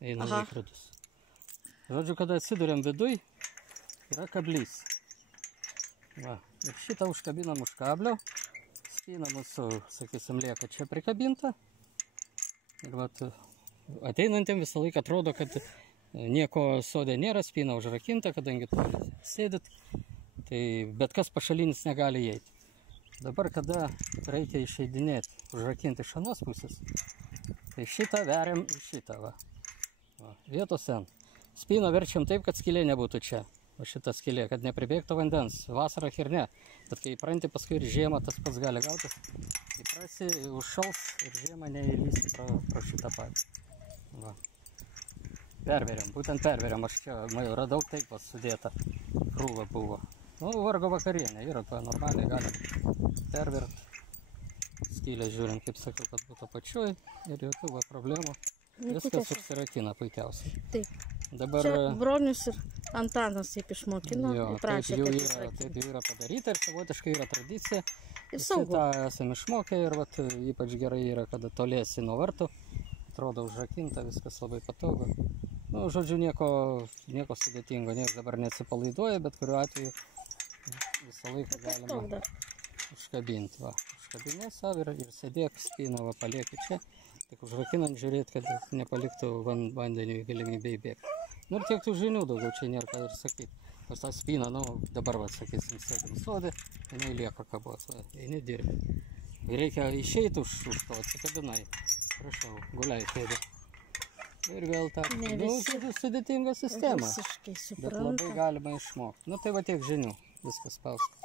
eina laikrodis. Žodžiu, kada atsiduriam viduj, yra kablys. Va. Ir šitą užkabinam už kablio. Spyna mūsų, sakysim, lieka čia prikabinta. Ir vat, ateinantiem visą laiką atrodo, kad nieko sode nėra, spyna užrakinta, kadangi toli sėdit, tai bet kas pašalinis negali įeiti. Dabar, kada reikia išeidinėti, užrakinti iš anos pusės, tai šitą veriam į šitą. Va. Vietos ten. Spyną verčiam taip, kad skylė nebūtų čia. O šitą skylė, kad nepribėgtų vandens. Vasarą ir ne. Bet kai įpranti, paskui ir žiemą tas pats gali gautis. Įprasi, užšals ir žiemą neįlysi pro šitą patį. Va. Perveriam, būtent perveriam. Aš čia radau taip pat sudėta. Krūva buvo. Nu, vargo vakarienė. Yra to normaliai, galim perverti. Skylę žiūrint, kaip sakiau, kad būtų apačioj ir jokių problemų. Viskas užsirakina puikiausiai. Taip. Dabar čia Bronius ir Antanas taip išmokino. Jo, taip jau yra padaryta ir savotiškai yra tradicija. Ir saugu. Tą esame išmokę ir vat, ypač gerai yra, kada toliesi nuo vartų. Atrodo užrakinta, viskas labai patogu. Nu, žodžiu, nieko sudėtingo, niekas dabar neatsipalaiduoja, bet kuriuo atveju visą laiką galima užkabinti. Va. Užkabinė savo ir sėdėk, spyną va, palieki čia. Tik užrakinant žiūrėti, kad nepaliktų vandeniui galimybę įbėgti. Nu ir tiek tų žinių daugiau čia nėra ką ir sakyti. Nors tą spyną, nu, dabar, va, sakysim, sėdim sodė, jinai lieka kabot, va, eini dirbi. Reikia išeiti už to, atsikabinai. Prašau, guliai sėdi. Ir vėl tą, sudėtingą sistemą. Visiškai supranta. Bet labai galima išmokti. Nu tai va tiek žinių, viskas pausta.